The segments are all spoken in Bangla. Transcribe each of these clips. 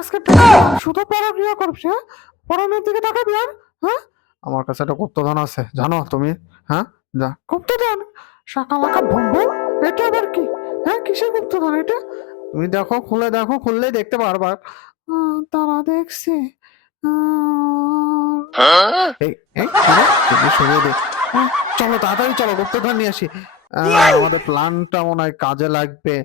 আজকে শুধু পরক্রিয়া করবি, হ্যাঁ? পরনের দিকে তাকাবি আর, হ্যাঁ? আমার কাছে একটা গুপ্তধন আছে, জানো তুমি? হ্যাঁ? যা গুপ্তধন, শাকালাকা ভুম ভুম, এটা আবার কি? হ্যাঁ, কিসের গুপ্তধন এটা? তুমি দেখো, খুলে দেখো, খুললেই দেখতে পারবা। তারা দেখছে। এই এই কি রে? তুমি সরিয়ে দে। আহ, চলো তাড়াতাড়ি চলো, গুপ্তধন নিয়ে আসি। আমাদের প্ল্যানটা মনে হয় কাজে লাগবে।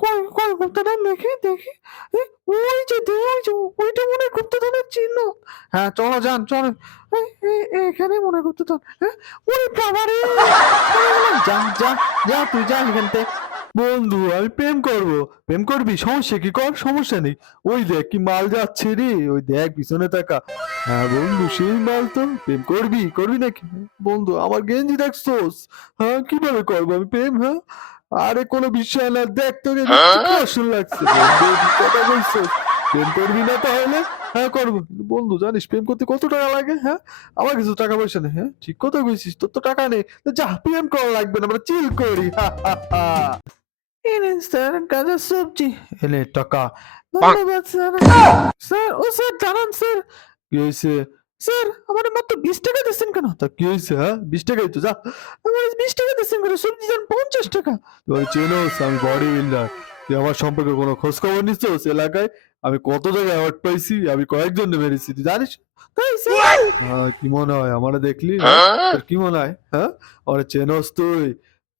কই কই গুপ্তধন, দেখি দেখি। এ, ওই যে ওই যে ওইটা মনে হয় গুপ্তধনের চিহ্ন। হ্যাঁ চলো যান চলো। এখানে মনে হয় গুপ্তধন। হ্যাঁ, ওরে বাবা রে, পড়ে গেলাম। যা যা যা, তুই যা এখান থেকে। বন্ধু আমি প্রেম করব। প্রেম করবি? সমস্যা কি? কর, সমস্যা নেই। ওই দেখ কি মাল যাচ্ছে রে, ওই দেখ পিছনে তাকা। হ্যাঁ বন্ধু, সেই মাল তো। প্রেম করবি? করবি নাকি? বন্ধু আমার গেঞ্জি দেখছোস? হ্যাঁ, কিভাবে করবো আমি প্রেম? হ্যাঁ, আরে কোনো বিষয় না, দেখ তোকে দেখতে কি অসুর লাগছে। বন্ধু ঠিক কথা কইছোস। প্রেম করবি না তাহলে? হ্যাঁ করবো। কিন্তু বন্ধু জানিস প্রেম করতে কত টাকা লাগে? হ্যাঁ, আমার কিছু টাকা পয়সা নেই। হ্যাঁ ঠিক কথা কইছিস, তোর তো টাকা নেই। তো যা, প্রেম করা লাগবে না, আমরা চিল করি। হা হা হা। এই নিন স্যার গাজর সবজি। এনে টাকা। ধন্যবাদ স্যার। স্যার, ও স্যার দাঁড়ান স্যার। কি হয়েছে? স্যার, আমার মাত্র 20 টাকা দিচ্ছেন কেন? তা কি হয়েছে? হ্যাঁ, 20 টাকাই তো, যা। আমার 20 টাকা দিচ্ছেন কেন? সবজি দেন 50 টাকা। তুই চেনোস আমি বডি বিল্ডার। তুই আমার সম্পর্কে কোনো খোঁজ খবর নিচ্ছিস এলাকায়? আমি কত জায়গায় অ্যাওয়ার্ড পাইছি, আমি কয়েকজন মেরেছি, তুই জানিস? তাই স্যার? কি মনে হয় আমারে দেখলি? হ্যাঁ, তোর কি মনে হয়? হ্যাঁ, আমার চেনোস তুই?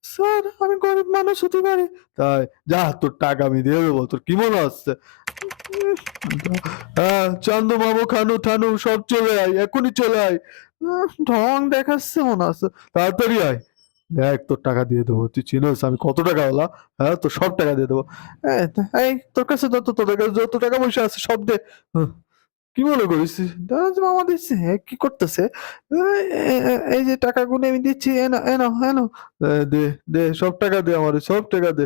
স্যার, আমি গরিব মানুষ হতে পারি। তাই যা, তোর টাকা আমি দিয়ে দেবো। তোর কি মনে হচ্ছে? হ্যাঁ, চান্দু মামু খানু ঠানু সব চলে আয়, এখনই চলে আয়। ঢং দেখাচ্ছে মনে আছে। তাড়াতাড়ি আয়। দেখ তোর টাকা দিয়ে দেবো, তুই চিনোস আমি কত টাকা ওলা। হ্যাঁ, তোর সব টাকা দিয়ে দেবো। এই তোর কাছে তোদের কাছে যত টাকা পয়সা আছে সব দে। হুঁ, কি মনে করিস? দারাজ মামা দিচ্ছে। কি করতেছে? এই যে টাকাগুলো আমি দিচ্ছি, এনো এনো এনো। দে দে, সব টাকা দে, আমার সব টাকা দে।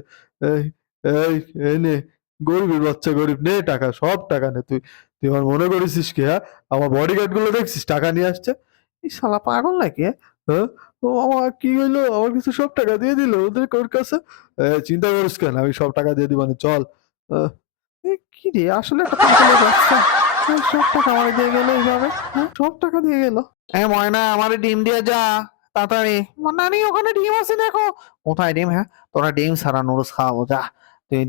এই এই এই নে, গরিবের বাচ্চা গরিব, নে টাকা, সব টাকা নে। তুই তুই আমার মনে করেছিস কি? হ্যাঁ, আমার বডিগার্ড গুলো দেখছিস টাকা নিয়ে আসছে। এই শালা পাগল নাকি? হ্যাঁ, ও আমার কি হইলো, আমার কিছু সব টাকা দিয়ে দিল ওদের ওর কাছে। চিন্তা করিস কেন, আমি সব টাকা দিয়ে দিবানে, চল। আহ, কি রে, আসলে একটা পাগলের বাচ্চা। সব টাকা আমারে দিয়ে গেল এইভাবে। হ্যাঁ, সব টাকা দিয়ে গেল। ময়না, আমারে ডিম দিয়ে যা তাড়াতাড়ি। নানি, ওখানে ডিম আছে দেখো। কোথায় ডিম? হ্যাঁ, তোরা ডিম ছাড়া নুডলস খাওয়াবো, যা। তুই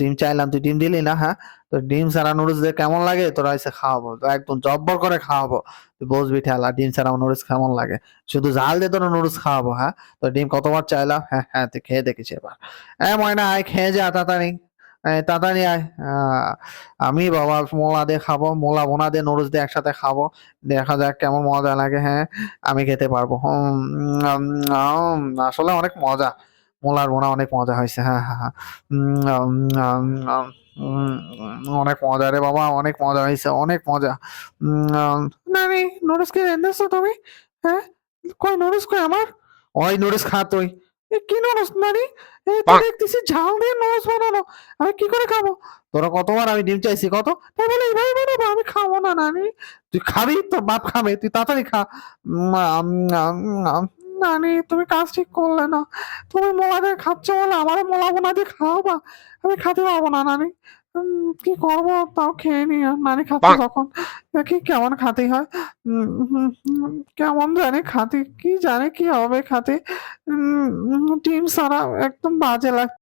ডিম চাইলাম, তুই ডিম দিলি না। হ্যাঁ, তো ডিম ছাড়া নুডলস দিয়ে কেমন লাগে তোরা এসে খাওয়াবো, তো একদম জব্বর করে খাওয়াবো। তুই বসবি ঠেলা, ডিম ছাড়া নুডলস কেমন লাগে। শুধু জাল দিয়ে তোরা নুডলস খাওয়াবো। হ্যাঁ, তো ডিম কতবার চাইলাম। হ্যাঁ হ্যাঁ, তুই খেয়ে দেখিস এবার। ময়না, আয় খেয়ে যা তাড়াতাড়ি। তাড়াতাড়ি আয়। আমি বাবা মোলা দিয়ে খাবো, মোলা ভুনা দিয়ে নুডলস দিয়ে একসাথে খাবো। দেখা যাক কেমন মজা লাগে। হ্যাঁ, আমি খেতে পারবো। আসলে অনেক মজা। মোলার ভুনা অনেক মজা হয়েছে। হ্যাঁ হ্যাঁ হ্যাঁ। অনেক মজা রে বাবা, অনেক মজা হয়েছে, অনেক মজা। নানি, নুডলস কে এনেছো তুমি? হ্যাঁ, কই নুডলস, কই আমার? ওই নুডলস খা তুই। কি নুডলস নানি? এই তো দেখতেছি ঝাল দিয়ে নুডলস বানানো। আমি কি করে খাবো? তোরা কতবার আমি ডিম চাইছি, কত? তাই বলে এইভাবে বানাবো? আমি খাবো না নানি। তুই খাবি, তোর বাপ খাবে, তুই তাড়াতাড়ি খা। উম, আম, আম, আম, নানি, তুমি কাজ ঠিক করলে না। তুমি মোলা দিয়ে খাচ্ছ বলে আমারও মোলা বোনা দিয়ে খাওয়াবা। আমি খেতে পারবো না নানি। কি করবো, তাও খেয়ে নি। নানি খাচ্ছে যখন, দেখি কেমন খাতি হয়। কেমন জানি খাতি, কি জানি কি হবে খাতি। ডিম ছাড়া একদম বাজে লাগে।